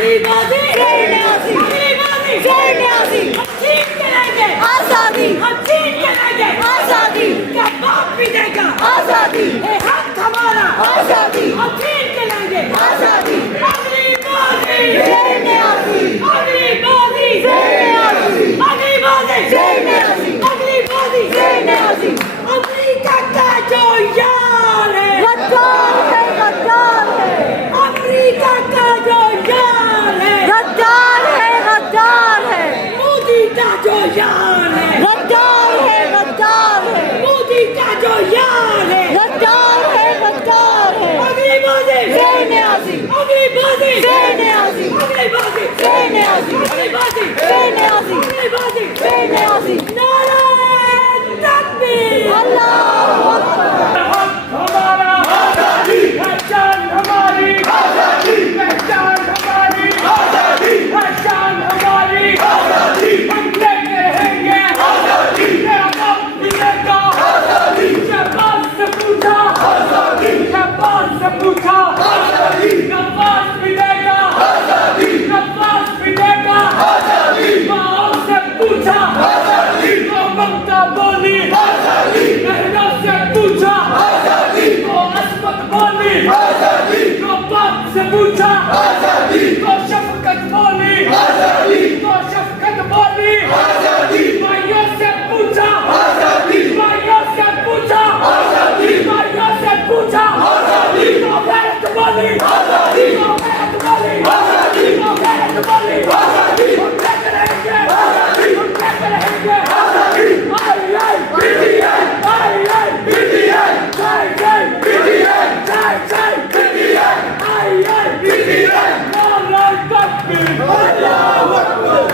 अगली बाजी अगली बाजी हम छीन के लाएंगे आजादी, हम छीन के लाएंगे आजादी, क्या बाप भी देगा आजादी, ये हक हमारा आजादी, हम छीन के लाएंगे आजादी। अगली बाजी अगली बाजी अगली बाजी अगली बाजी अमेरिका का जो यार है गद्दार है, गद्दार है। अमेरिका का जो यार है गद्दार है, गद्दार है। मोदी का जो यार है गद्दार है, गद्दार है। मोदी का जो यार है गद्दार है, गद्दार है। अगली बाजी अगली बाजी अगली बाजी अगली बाजी अगली बाजी